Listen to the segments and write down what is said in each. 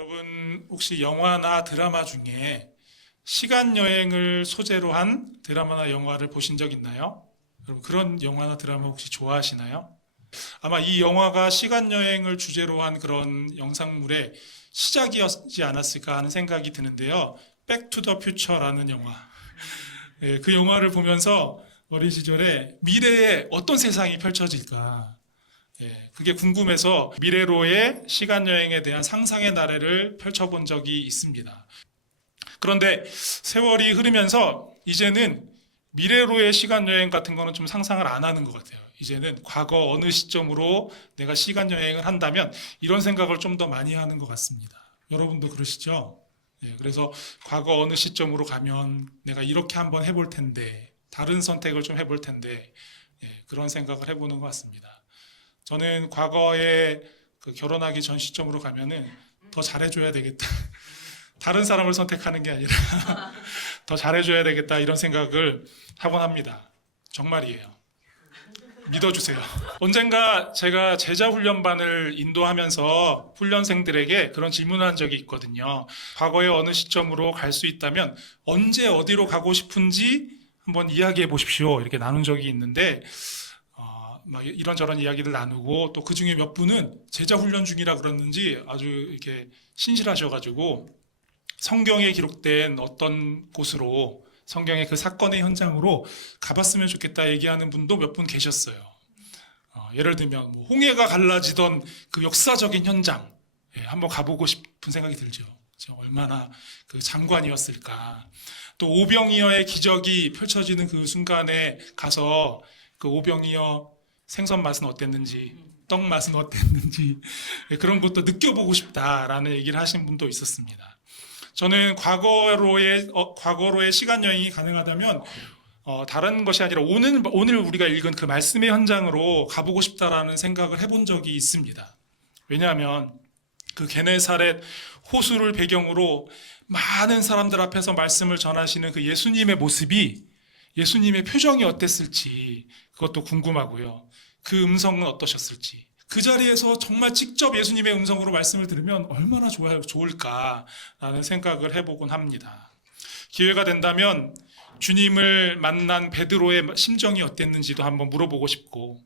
여러분 혹시 영화나 드라마 중에 시간 여행을 소재로 한 드라마나 영화를 보신 적 있나요? 여러분 그런 영화나 드라마 혹시 좋아하시나요? 아마 이 영화가 시간 여행을 주제로 한 그런 영상물의 시작이었지 않았을까 하는 생각이 드는데요. 백투더 퓨처라는 영화. 예, 그 영화를 보면서 어린 시절에 미래에 어떤 세상이 펼쳐질까? 예, 그게 궁금해서 미래로의 시간 여행에 대한 상상의 나래를 펼쳐본 적이 있습니다. 그런데 세월이 흐르면서 이제는 미래로의 시간 여행 같은 거는 좀 상상을 안 하는 것 같아요. 이제는 과거 어느 시점으로 내가 시간 여행을 한다면 이런 생각을 좀 더 많이 하는 것 같습니다. 여러분도 그러시죠? 예, 그래서 과거 어느 시점으로 가면 내가 이렇게 한번 해볼 텐데, 다른 선택을 좀 해볼 텐데, 예, 그런 생각을 해보는 것 같습니다. 저는 과거에 그 결혼하기 전 시점으로 가면은 더 잘해줘야 되겠다. 다른 사람을 선택하는 게 아니라 더 잘해줘야 되겠다 이런 생각을 하곤 합니다. 정말이에요. 믿어주세요. 언젠가 제가 제자훈련반을 인도하면서 훈련생들에게 그런 질문을 한 적이 있거든요. 과거의 어느 시점으로 갈 수 있다면 언제 어디로 가고 싶은지 한번 이야기해 보십시오. 이렇게 나눈 적이 있는데 막 이런저런 이야기를 나누고 또 그 중에 몇 분은 제자훈련 중이라 그랬는지 아주 이렇게 신실하셔가지고 성경에 기록된 어떤 곳으로 성경의 그 사건의 현장으로 가봤으면 좋겠다 얘기하는 분도 몇 분 계셨어요. 예를 들면 뭐 홍해가 갈라지던 그 역사적인 현장, 예, 한번 가보고 싶은 생각이 들죠. 얼마나 그 장관이었을까. 또 오병이어의 기적이 펼쳐지는 그 순간에 가서 그 오병이어 생선 맛은 어땠는지, 떡 맛은 어땠는지, 예, 그런 것도 느껴보고 싶다라는 얘기를 하신 분도 있었습니다. 저는 과거로의 시간 여행이 가능하다면 다른 것이 아니라 오늘 우리가 읽은 그 말씀의 현장으로 가보고 싶다라는 생각을 해본 적이 있습니다. 왜냐하면 그 게네사렛 호수를 배경으로 많은 사람들 앞에서 말씀을 전하시는 그 예수님의 모습이 예수님의 표정이 어땠을지 그것도 궁금하고요. 그 음성은 어떠셨을지 그 자리에서 정말 직접 예수님의 음성으로 말씀을 들으면 얼마나 좋을까라는 생각을 해보곤 합니다. 기회가 된다면 주님을 만난 베드로의 심정이 어땠는지도 한번 물어보고 싶고,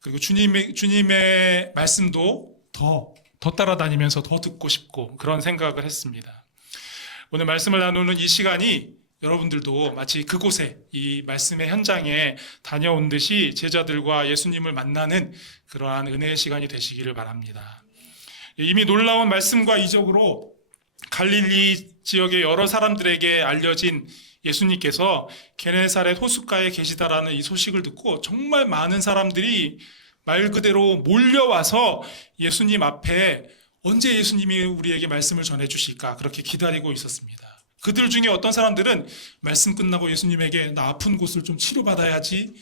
그리고 주님의 말씀도 더 따라다니면서 더 듣고 싶고 그런 생각을 했습니다. 오늘 말씀을 나누는 이 시간이 여러분들도 마치 그곳에 이 말씀의 현장에 다녀온 듯이 제자들과 예수님을 만나는 그러한 은혜의 시간이 되시기를 바랍니다. 이미 놀라운 말씀과 이적으로 갈릴리 지역의 여러 사람들에게 알려진 예수님께서 게네사렛 호숫가에 계시다라는 이 소식을 듣고 정말 많은 사람들이 말 그대로 몰려와서 예수님 앞에 언제 예수님이 우리에게 말씀을 전해 주실까 그렇게 기다리고 있었습니다. 그들 중에 어떤 사람들은 말씀 끝나고 예수님에게 나 아픈 곳을 좀 치유받아야지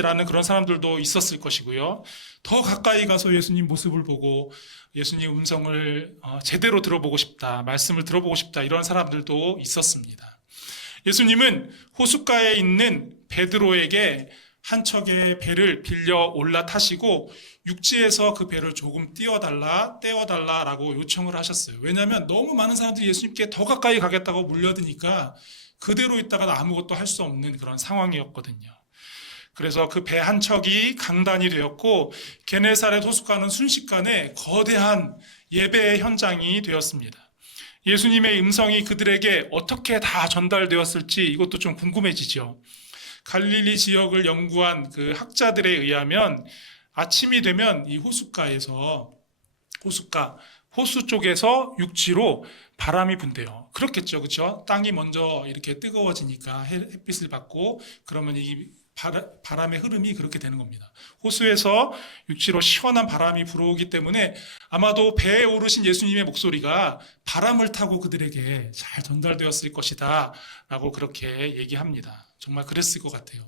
라는 그런 사람들도 있었을 것이고요. 더 가까이 가서 예수님 모습을 보고 예수님 음성을 제대로 들어보고 싶다, 말씀을 들어보고 싶다 이런 사람들도 있었습니다. 예수님은 호숫가에 있는 베드로에게 한 척의 배를 빌려 올라타시고 육지에서 그 배를 조금 떼어달라라고 요청을 하셨어요. 왜냐하면 너무 많은 사람들이 예수님께 더 가까이 가겠다고 몰려드니까 그대로 있다가 아무것도 할 수 없는 그런 상황이었거든요. 그래서 그 배 한 척이 강단이 되었고 게네사렛 호숫가는 순식간에 거대한 예배의 현장이 되었습니다. 예수님의 음성이 그들에게 어떻게 다 전달되었을지 이것도 좀 궁금해지죠. 갈릴리 지역을 연구한 그 학자들에 의하면 아침이 되면 이 호수 쪽에서 육지로 바람이 분대요. 그렇겠죠, 그렇죠? 땅이 먼저 이렇게 뜨거워지니까 햇빛을 받고 그러면 이 바람의 흐름이 그렇게 되는 겁니다. 호수에서 육지로 시원한 바람이 불어오기 때문에 아마도 배에 오르신 예수님의 목소리가 바람을 타고 그들에게 잘 전달되었을 것이다 라고 그렇게 얘기합니다. 정말 그랬을 것 같아요.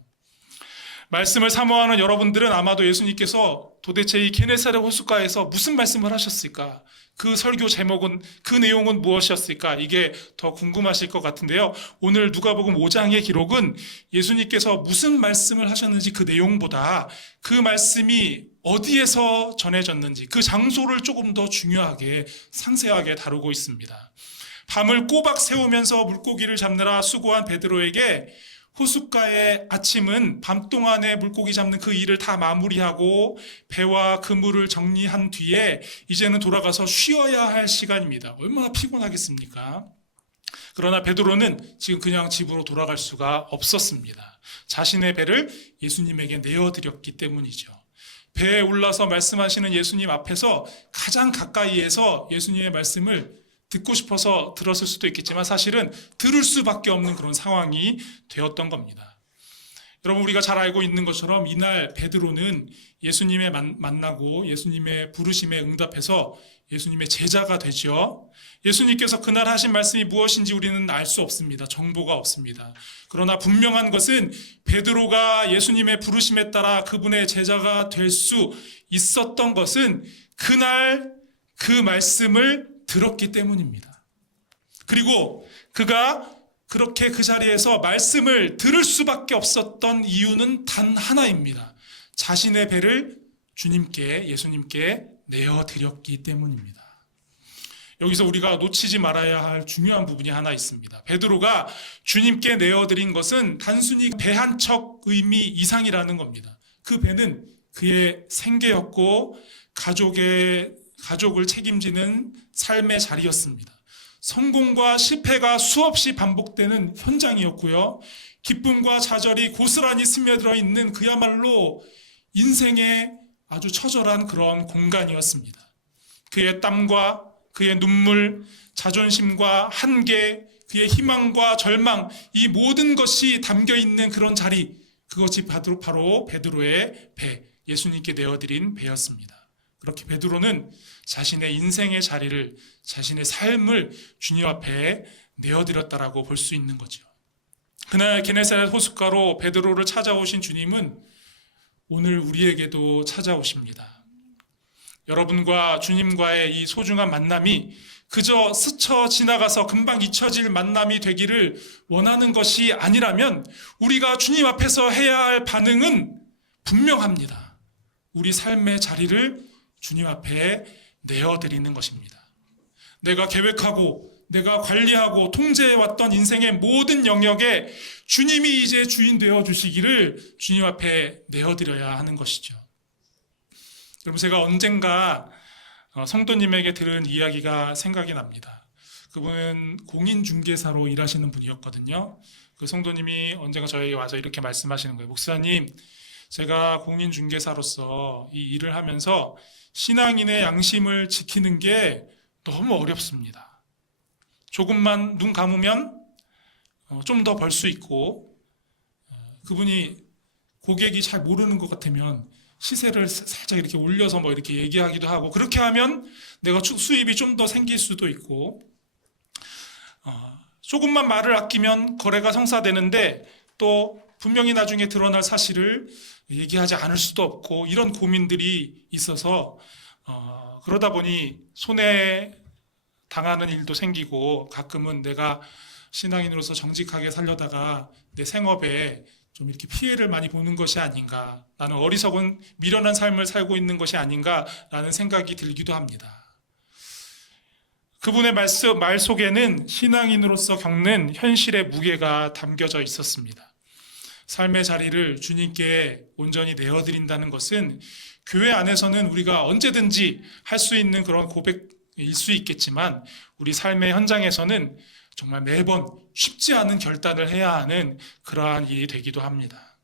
말씀을 사모하는 여러분들은 아마도 예수님께서 도대체 이 게네사렛 호숫가에서 무슨 말씀을 하셨을까? 그 설교 제목은, 그 내용은 무엇이었을까? 이게 더 궁금하실 것 같은데요. 오늘 누가복음 5장의 기록은 예수님께서 무슨 말씀을 하셨는지 그 내용보다 그 말씀이 어디에서 전해졌는지 그 장소를 조금 더 중요하게 상세하게 다루고 있습니다. 밤을 꼬박 새우면서 물고기를 잡느라 수고한 베드로에게 호숫가의 아침은 밤 동안에 물고기 잡는 그 일을 다 마무리하고 배와 그물을 정리한 뒤에 이제는 돌아가서 쉬어야 할 시간입니다. 얼마나 피곤하겠습니까? 그러나 베드로는 지금 그냥 집으로 돌아갈 수가 없었습니다. 자신의 배를 예수님에게 내어드렸기 때문이죠. 배에 올라서 말씀하시는 예수님 앞에서 가장 가까이에서 예수님의 말씀을 듣고 싶어서 들었을 수도 있겠지만 사실은 들을 수밖에 없는 그런 상황이 되었던 겁니다. 여러분, 우리가 잘 알고 있는 것처럼 이날 베드로는 예수님의 만나고 예수님의 부르심에 응답해서 예수님의 제자가 되죠. 예수님께서 그날 하신 말씀이 무엇인지 우리는 알 수 없습니다. 정보가 없습니다. 그러나 분명한 것은 베드로가 예수님의 부르심에 따라 그분의 제자가 될 수 있었던 것은 그날 그 말씀을 들었기 때문입니다. 그리고 그가 그렇게 그 자리에서 말씀을 들을 수밖에 없었던 이유는 단 하나입니다. 자신의 배를 주님께, 예수님께 내어드렸기 때문입니다. 여기서 우리가 놓치지 말아야 할 중요한 부분이 하나 있습니다. 베드로가 주님께 내어드린 것은 단순히 배 한 척 의미 이상이라는 겁니다. 그 배는 그의 생계였고 가족을 책임지는 삶의 자리였습니다. 성공과 실패가 수없이 반복되는 현장이었고요. 기쁨과 좌절이 고스란히 스며들어 있는 그야말로 인생의 아주 처절한 그런 공간이었습니다. 그의 땀과 그의 눈물, 자존심과 한계, 그의 희망과 절망, 이 모든 것이 담겨 있는 그런 자리, 그것이 바로 베드로의 배, 예수님께 내어드린 배였습니다. 그렇게 베드로는 자신의 인생의 자리를, 자신의 삶을 주님 앞에 내어드렸다라고 볼 수 있는 거죠. 그날 게네사렛 호숫가로 베드로를 찾아오신 주님은 오늘 우리에게도 찾아오십니다. 여러분과 주님과의 이 소중한 만남이 그저 스쳐 지나가서 금방 잊혀질 만남이 되기를 원하는 것이 아니라면 우리가 주님 앞에서 해야 할 반응은 분명합니다. 우리 삶의 자리를 주님 앞에 내어드리는 것입니다. 내가 계획하고 내가 관리하고 통제해왔던 인생의 모든 영역에 주님이 이제 주인 되어 주시기를 주님 앞에 내어드려야 하는 것이죠. 여러분, 제가 언젠가 성도님에게 들은 이야기가 생각이 납니다. 그분은 공인중개사로 일하시는 분이었거든요. 그 성도님이 언젠가 저에게 와서 이렇게 말씀하시는 거예요. 목사님, 제가 공인중개사로서 이 일을 하면서 신앙인의 양심을 지키는 게 너무 어렵습니다. 조금만 눈 감으면 좀 더 벌 수 있고, 그분이 고객이 잘 모르는 것 같으면 시세를 살짝 이렇게 올려서 뭐 이렇게 얘기하기도 하고, 그렇게 하면 내가 수입이 좀 더 생길 수도 있고, 조금만 말을 아끼면 거래가 성사되는데 또 분명히 나중에 드러날 사실을 얘기하지 않을 수도 없고, 이런 고민들이 있어서 그러다 보니 손해 당하는 일도 생기고, 가끔은 내가 신앙인으로서 정직하게 살려다가 내 생업에 좀 이렇게 피해를 많이 보는 것이 아닌가, 나는 어리석은 미련한 삶을 살고 있는 것이 아닌가라는 생각이 들기도 합니다. 그분의 말 속에는 신앙인으로서 겪는 현실의 무게가 담겨져 있었습니다. 삶의 자리를 주님께 온전히 내어드린다는 것은 교회 안에서는 우리가 언제든지 할 수 있는 그런 고백일 수 있겠지만, 우리 삶의 현장에서는 정말 매번 쉽지 않은 결단을 해야 하는 그러한 일이 되기도 합니다.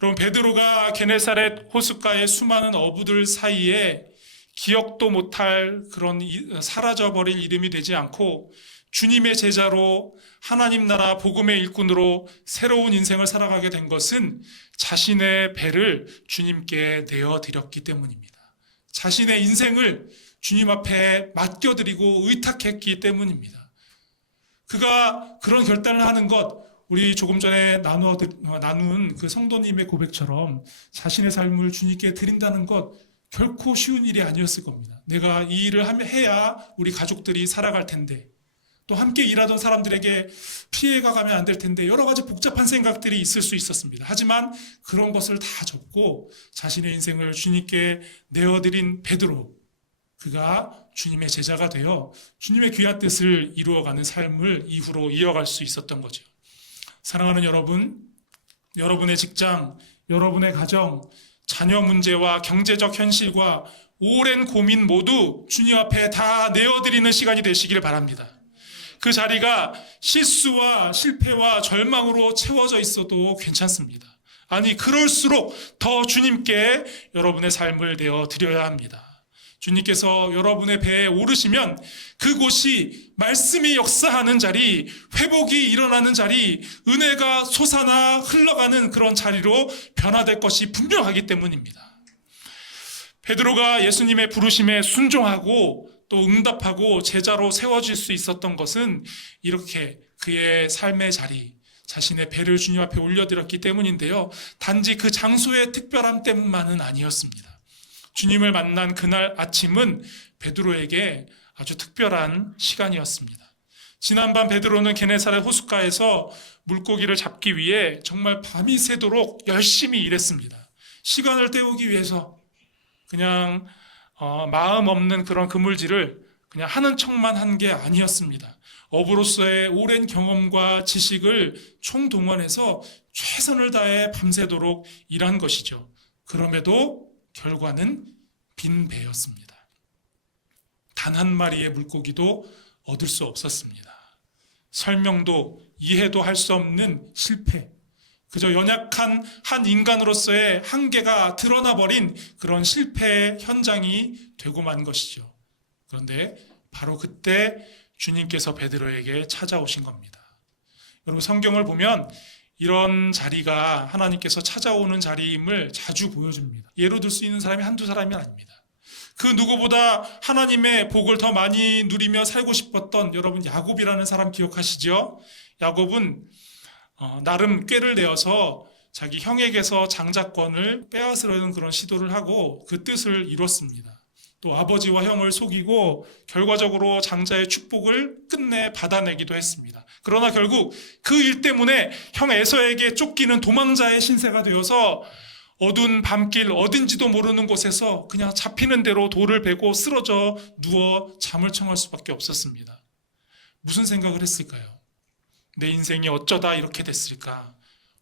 여러분, 베드로가 게네사렛 호숫가의 수많은 어부들 사이에 기억도 못할 그런 사라져버릴 이름이 되지 않고 주님의 제자로 하나님 나라 복음의 일꾼으로 새로운 인생을 살아가게 된 것은 자신의 배를 주님께 내어드렸기 때문입니다. 자신의 인생을 주님 앞에 맡겨드리고 의탁했기 때문입니다. 그가 그런 결단을 하는 것, 우리 조금 전에 나눈 그 성도님의 고백처럼 자신의 삶을 주님께 드린다는 것 결코 쉬운 일이 아니었을 겁니다. 내가 이 일을 해야 우리 가족들이 살아갈 텐데, 또 함께 일하던 사람들에게 피해가 가면 안 될 텐데, 여러 가지 복잡한 생각들이 있을 수 있었습니다. 하지만 그런 것을 다 접고 자신의 인생을 주님께 내어드린 베드로, 그가 주님의 제자가 되어 주님의 귀한 뜻을 이루어가는 삶을 이후로 이어갈 수 있었던 거죠. 사랑하는 여러분, 여러분의 직장, 여러분의 가정, 자녀 문제와 경제적 현실과 오랜 고민 모두 주님 앞에 다 내어드리는 시간이 되시기를 바랍니다. 그 자리가 실수와 실패와 절망으로 채워져 있어도 괜찮습니다. 아니, 그럴수록 더 주님께 여러분의 삶을 내어드려야 합니다. 주님께서 여러분의 배에 오르시면 그곳이 말씀이 역사하는 자리, 회복이 일어나는 자리, 은혜가 솟아나 흘러가는 그런 자리로 변화될 것이 분명하기 때문입니다. 베드로가 예수님의 부르심에 순종하고 또 응답하고 제자로 세워질 수 있었던 것은 이렇게 그의 삶의 자리, 자신의 배를 주님 앞에 올려드렸기 때문인데요. 단지 그 장소의 특별함 때문만은 아니었습니다. 주님을 만난 그날 아침은 베드로에게 아주 특별한 시간이었습니다. 지난밤 베드로는 게네사렛 호숫가에서 물고기를 잡기 위해 정말 밤이 새도록 열심히 일했습니다. 시간을 때우기 위해서 그냥 마음 없는 그런 그물질을 그냥 하는 척만 한 게 아니었습니다. 어부로서의 오랜 경험과 지식을 총동원해서 최선을 다해 밤새도록 일한 것이죠. 그럼에도 결과는 빈 배였습니다. 단 한 마리의 물고기도 얻을 수 없었습니다. 설명도 이해도 할 수 없는 실패, 그저 연약한 한 인간으로서의 한계가 드러나버린 그런 실패의 현장이 되고 만 것이죠. 그런데 바로 그때 주님께서 베드로에게 찾아오신 겁니다. 여러분, 성경을 보면 이런 자리가 하나님께서 찾아오는 자리임을 자주 보여줍니다. 예로 들 수 있는 사람이 한두 사람이 아닙니다. 그 누구보다 하나님의 복을 더 많이 누리며 살고 싶었던 여러분 야곱이라는 사람 기억하시죠? 야곱은 나름 꾀를 내어서 자기 형에게서 장자권을 빼앗으려는 그런 시도를 하고 그 뜻을 이뤘습니다. 또 아버지와 형을 속이고 결과적으로 장자의 축복을 끝내 받아내기도 했습니다. 그러나 결국 그 일 때문에 형 에서에게 쫓기는 도망자의 신세가 되어서 어두운 밤길 어딘지도 모르는 곳에서 그냥 잡히는 대로 돌을 베고 쓰러져 누워 잠을 청할 수밖에 없었습니다. 무슨 생각을 했을까요? 내 인생이 어쩌다 이렇게 됐을까?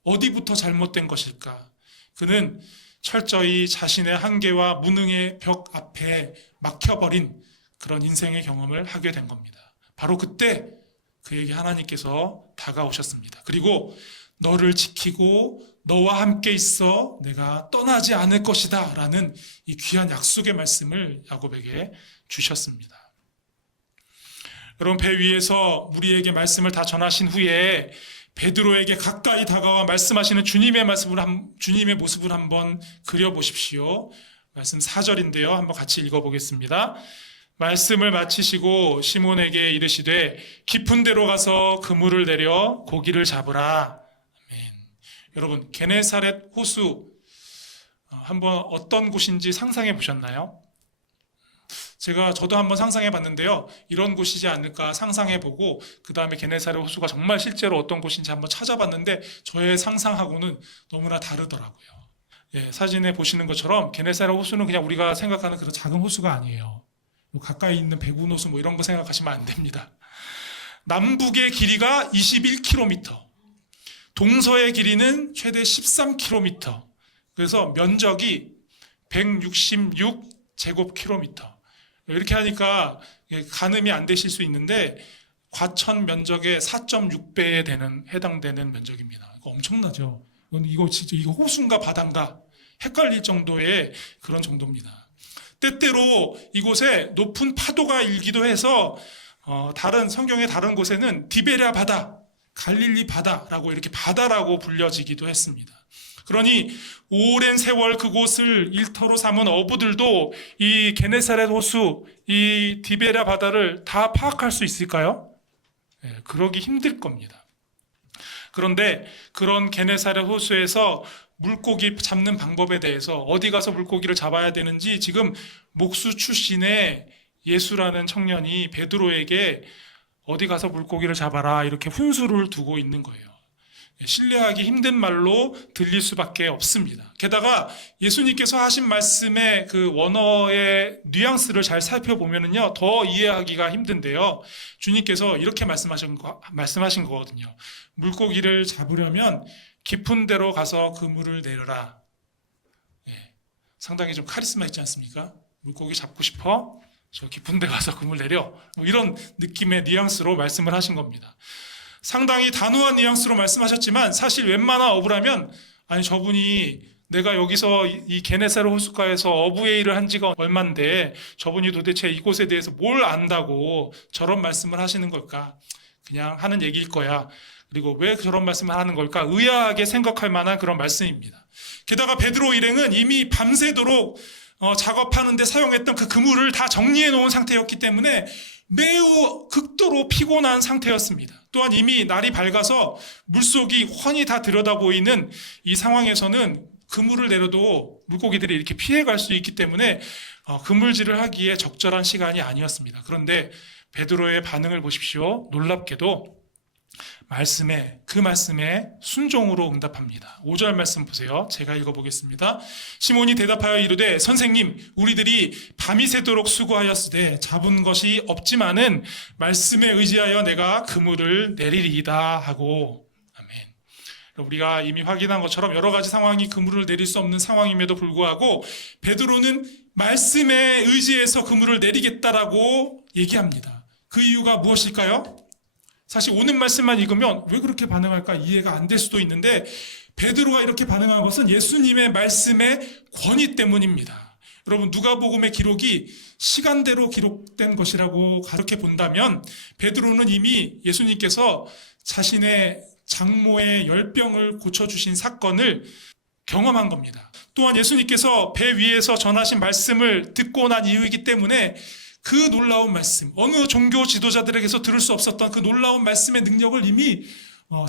어디부터 잘못된 것일까? 그는 철저히 자신의 한계와 무능의 벽 앞에 막혀버린 그런 인생의 경험을 하게 된 겁니다. 바로 그때 그에게 하나님께서 다가오셨습니다. 그리고 너를 지키고 너와 함께 있어 내가 떠나지 않을 것이다 라는 이 귀한 약속의 말씀을 야곱에게 주셨습니다. 여러분, 배 위에서 우리에게 말씀을 다 전하신 후에 베드로에게 가까이 다가와 말씀하시는 주님의 모습을 한번 그려보십시오. 말씀 4절인데요. 한번 같이 읽어보겠습니다. 말씀을 마치시고 시몬에게 이르시되 깊은 데로 가서 그물을 내려 고기를 잡으라. 아멘. 여러분, 게네사렛 호수 한번 어떤 곳인지 상상해 보셨나요? 저도 한번 상상해 봤는데요. 이런 곳이지 않을까 상상해 보고 그 다음에 게네사렛 호수가 정말 실제로 어떤 곳인지 한번 찾아봤는데 저의 상상하고는 너무나 다르더라고요. 예, 사진에 보시는 것처럼 게네사렛 호수는 그냥 우리가 생각하는 그런 작은 호수가 아니에요. 가까이 있는 백운 호수 뭐 이런 거 생각하시면 안 됩니다. 남북의 길이가 21km, 동서의 길이는 최대 13km, 그래서 면적이 166제곱킬로미터. 이렇게 하니까 가늠이 안 되실 수 있는데 과천 면적의 4.6배에 해당되는 면적입니다. 이거 엄청나죠. 이거 진짜 이거 호수인가 바다인가 헷갈릴 정도의 그런 정도입니다. 때때로 이곳에 높은 파도가 일기도 해서 다른 성경의 다른 곳에는 디베랴 바다, 갈릴리 바다라고 이렇게 바다라고 불려지기도 했습니다. 그러니 오랜 세월 그곳을 일터로 삼은 어부들도 이 게네사렛 호수, 이 디베랴 바다를 다 파악할 수 있을까요? 네, 그러기 힘들 겁니다. 그런데 그런 게네사렛 호수에서 물고기 잡는 방법에 대해서 어디 가서 물고기를 잡아야 되는지 지금 목수 출신의 예수라는 청년이 베드로에게 어디 가서 물고기를 잡아라 이렇게 훈수를 두고 있는 거예요. 신뢰하기 힘든 말로 들릴 수밖에 없습니다. 게다가 예수님께서 하신 말씀의 그 원어의 뉘앙스를 잘 살펴보면요, 더 이해하기가 힘든데요. 주님께서 이렇게 말씀하신 거거든요. 물고기를 잡으려면 깊은 데로 가서 그물을 내려라. 상당히 좀 카리스마 있지 않습니까? 물고기 잡고 싶어? 저 깊은 데 가서 그물 내려. 이런 느낌의 뉘앙스로 말씀을 하신 겁니다. 상당히 단호한 뉘앙스로 말씀하셨지만 사실 웬만한 어부라면 아니 저분이 내가 여기서 이 게네사렛 호숫가에서 어부의 일을 한 지가 얼만데 저분이 도대체 이곳에 대해서 뭘 안다고 저런 말씀을 하시는 걸까? 그냥 하는 얘기일 거야. 그리고 왜 저런 말씀을 하는 걸까? 의아하게 생각할 만한 그런 말씀입니다. 게다가 베드로 일행은 이미 밤새도록 작업하는데 사용했던 그 그물을 다 정리해 놓은 상태였기 때문에 매우 극도로 피곤한 상태였습니다. 또한 이미 날이 밝아서 물속이 훤히 다 들여다 보이는 이 상황에서는 그물을 내려도 물고기들이 이렇게 피해갈 수 있기 때문에 그물질을 하기에 적절한 시간이 아니었습니다. 그런데 베드로의 반응을 보십시오. 놀랍게도 그 말씀에 순종으로 응답합니다. 5절 말씀 보세요. 제가 읽어보겠습니다. 시몬이 대답하여 이르되 선생님 우리들이 밤이 새도록 수고하였으되 잡은 것이 없지만은 말씀에 의지하여 내가 그물을 내리리이다 하고. 아멘. 우리가 이미 확인한 것처럼 여러 가지 상황이 그물을 내릴 수 없는 상황임에도 불구하고 베드로는 말씀에 의지해서 그물을 내리겠다라고 얘기합니다. 그 이유가 무엇일까요? 사실 오는 말씀만 읽으면 왜 그렇게 반응할까 이해가 안 될 수도 있는데 베드로가 이렇게 반응한 것은 예수님의 말씀의 권위 때문입니다. 여러분 누가복음의 기록이 시간대로 기록된 것이라고 그렇게 본다면 베드로는 이미 예수님께서 자신의 장모의 열병을 고쳐주신 사건을 경험한 겁니다. 또한 예수님께서 배 위에서 전하신 말씀을 듣고 난 이유이기 때문에 그 놀라운 말씀, 어느 종교 지도자들에게서 들을 수 없었던 그 놀라운 말씀의 능력을 이미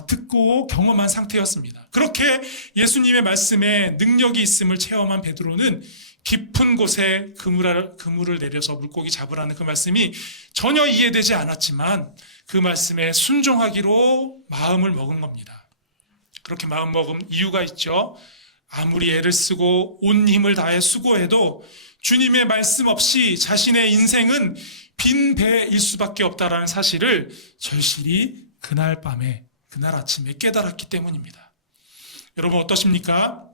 듣고 경험한 상태였습니다. 그렇게 예수님의 말씀에 능력이 있음을 체험한 베드로는 깊은 곳에 그물을 내려서 물고기 잡으라는 그 말씀이 전혀 이해되지 않았지만 그 말씀에 순종하기로 마음을 먹은 겁니다. 그렇게 마음 먹은 이유가 있죠. 아무리 애를 쓰고 온 힘을 다해 수고해도 주님의 말씀 없이 자신의 인생은 빈 배일 수밖에 없다라는 사실을 절실히 그날 밤에, 그날 아침에 깨달았기 때문입니다. 여러분 어떠십니까?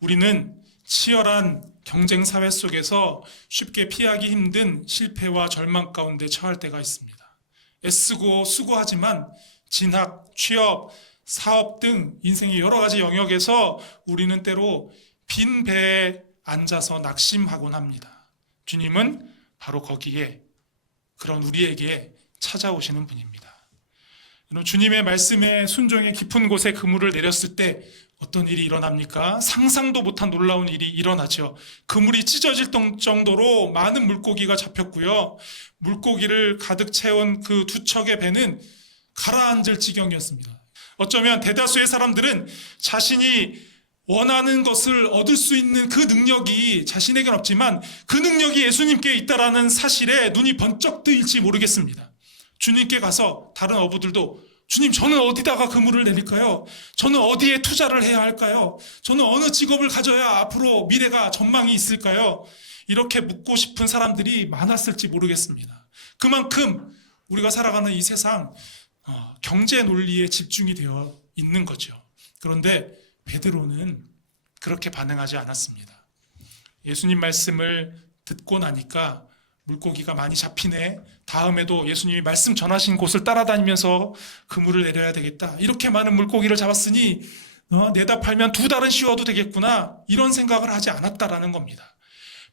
우리는 치열한 경쟁 사회 속에서 쉽게 피하기 힘든 실패와 절망 가운데 처할 때가 있습니다. 애쓰고 수고하지만 진학, 취업, 사업 등 인생의 여러 가지 영역에서 우리는 때로 빈 배에 앉아서 낙심하곤 합니다. 주님은 바로 거기에 그런 우리에게 찾아오시는 분입니다. 여러분 주님의 말씀에 순종의 깊은 곳에 그물을 내렸을 때 어떤 일이 일어납니까? 상상도 못한 놀라운 일이 일어나죠. 그물이 찢어질 정도로 많은 물고기가 잡혔고요. 물고기를 가득 채운 그 두 척의 배는 가라앉을 지경이었습니다. 어쩌면 대다수의 사람들은 자신이 원하는 것을 얻을 수 있는 그 능력이 자신에겐 없지만 그 능력이 예수님께 있다라는 사실에 눈이 번쩍 뜨일지 모르겠습니다. 주님께 가서 다른 어부들도 주님 저는 어디다가 그물을 내릴까요? 저는 어디에 투자를 해야 할까요? 저는 어느 직업을 가져야 앞으로 미래가 전망이 있을까요? 이렇게 묻고 싶은 사람들이 많았을지 모르겠습니다. 그만큼 우리가 살아가는 이 세상 경제 논리에 집중이 되어 있는 거죠. 그런데 베드로는 그렇게 반응하지 않았습니다. 예수님 말씀을 듣고 나니까 물고기가 많이 잡히네. 다음에도 예수님이 말씀 전하신 곳을 따라다니면서 그물을 내려야 되겠다. 이렇게 많은 물고기를 잡았으니 내다 팔면 2달은 씌워도 되겠구나. 이런 생각을 하지 않았다라는 겁니다.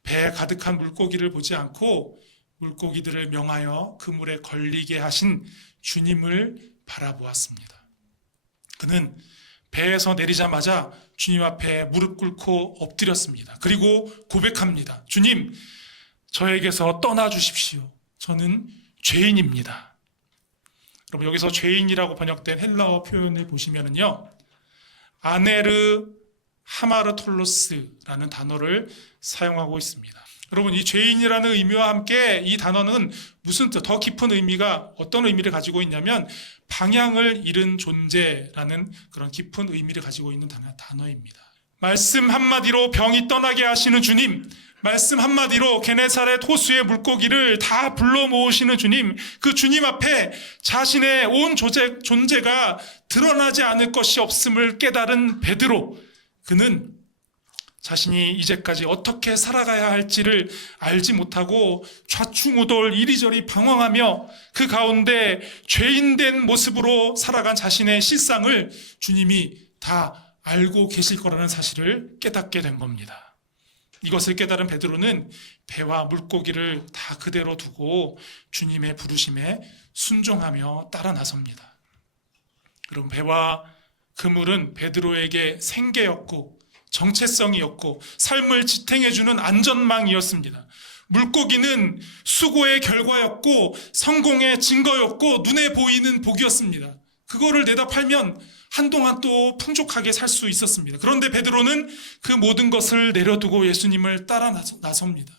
배에 가득한 물고기를 보지 않고 물고기들을 명하여 그물에 걸리게 하신 주님을 바라보았습니다. 그는 배에서 내리자마자 주님 앞에 무릎 꿇고 엎드렸습니다. 그리고 고백합니다. 주님, 저에게서 떠나 주십시오. 저는 죄인입니다. 여러분 여기서 죄인이라고 번역된 헬라어 표현을 보시면은요, 아네르 하마르톨로스라는 단어를 사용하고 있습니다. 여러분 이 죄인이라는 의미와 함께 이 단어는 무슨 더 깊은 의미가 어떤 의미를 가지고 있냐면 방향을 잃은 존재라는 그런 깊은 의미를 가지고 있는 단어입니다. 말씀 한마디로 병이 떠나게 하시는 주님, 말씀 한마디로 게네사렛 호수의 물고기를 다 불러 모으시는 주님, 그 주님 앞에 자신의 온 존재가 드러나지 않을 것이 없음을 깨달은 베드로, 그는 자신이 이제까지 어떻게 살아가야 할지를 알지 못하고 좌충우돌 이리저리 방황하며 그 가운데 죄인된 모습으로 살아간 자신의 실상을 주님이 다 알고 계실 거라는 사실을 깨닫게 된 겁니다. 이것을 깨달은 베드로는 배와 물고기를 다 그대로 두고 주님의 부르심에 순종하며 따라 나섭니다. 여러분 배와 그물은 베드로에게 생계였고 정체성이었고 삶을 지탱해주는 안전망이었습니다. 물고기는 수고의 결과였고 성공의 증거였고 눈에 보이는 복이었습니다. 그거를 내다 팔면 한동안 또 풍족하게 살 수 있었습니다. 그런데 베드로는 그 모든 것을 내려두고 예수님을 따라 나섭니다.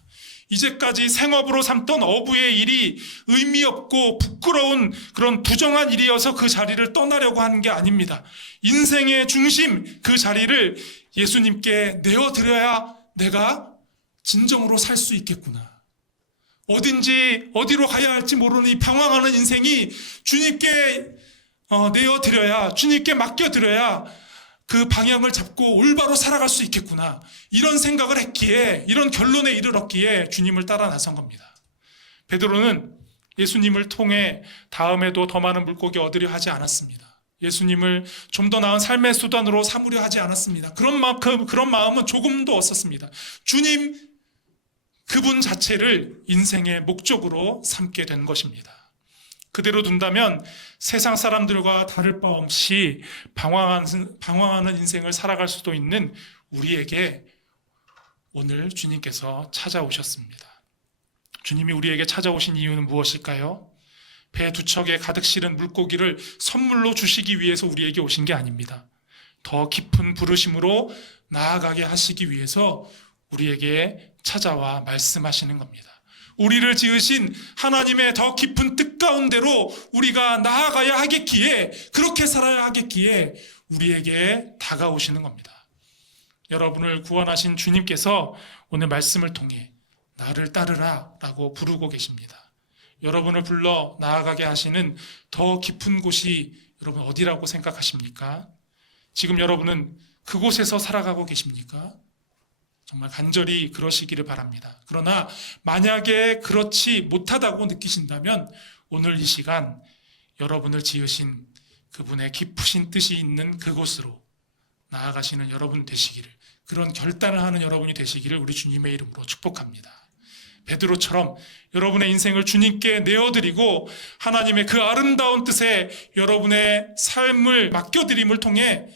이제까지 생업으로 삼던 어부의 일이 의미 없고 부끄러운 그런 부정한 일이어서 그 자리를 떠나려고 하는 게 아닙니다. 인생의 중심, 그 자리를 예수님께 내어드려야 내가 진정으로 살 수 있겠구나. 어디로 가야 할지 모르는 이 방황하는 인생이 주님께 내어드려야, 주님께 맡겨드려야 그 방향을 잡고 올바로 살아갈 수 있겠구나. 이런 생각을 했기에, 이런 결론에 이르렀기에 주님을 따라 나선 겁니다. 베드로는 예수님을 통해 다음에도 더 많은 물고기 얻으려 하지 않았습니다. 예수님을 좀 더 나은 삶의 수단으로 삼으려 하지 않았습니다. 그런 마음은 조금도 없었습니다. 주님, 그분 자체를 인생의 목적으로 삼게 된 것입니다. 그대로 둔다면 세상 사람들과 다를 바 없이 방황하는 인생을 살아갈 수도 있는 우리에게 오늘 주님께서 찾아오셨습니다. 주님이 우리에게 찾아오신 이유는 무엇일까요? 배 두 척에 가득 실은 물고기를 선물로 주시기 위해서 우리에게 오신 게 아닙니다. 더 깊은 부르심으로 나아가게 하시기 위해서 우리에게 찾아와 말씀하시는 겁니다. 우리를 지으신 하나님의 더 깊은 뜻 가운데로 우리가 나아가야 하겠기에, 그렇게 살아야 하겠기에 우리에게 다가오시는 겁니다. 여러분을 구원하신 주님께서 오늘 말씀을 통해 나를 따르라 라고 부르고 계십니다. 여러분을 불러 나아가게 하시는 더 깊은 곳이 여러분 어디라고 생각하십니까? 지금 여러분은 그곳에서 살아가고 계십니까? 정말 간절히 그러시기를 바랍니다. 그러나 만약에 그렇지 못하다고 느끼신다면 오늘 이 시간 여러분을 지으신 그분의 깊으신 뜻이 있는 그곳으로 나아가시는 여러분 되시기를, 그런 결단을 하는 여러분이 되시기를 우리 주님의 이름으로 축복합니다. 베드로처럼 여러분의 인생을 주님께 내어드리고 하나님의 그 아름다운 뜻에 여러분의 삶을 맡겨드림을 통해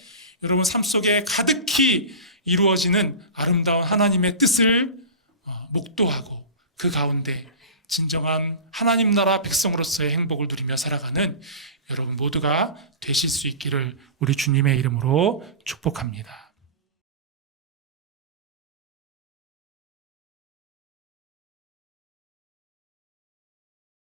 여러분 삶 속에 가득히 이루어지는 아름다운 하나님의 뜻을 목도하고 그 가운데 진정한 하나님 나라 백성으로서의 행복을 누리며 살아가는 여러분 모두가 되실 수 있기를 우리 주님의 이름으로 축복합니다.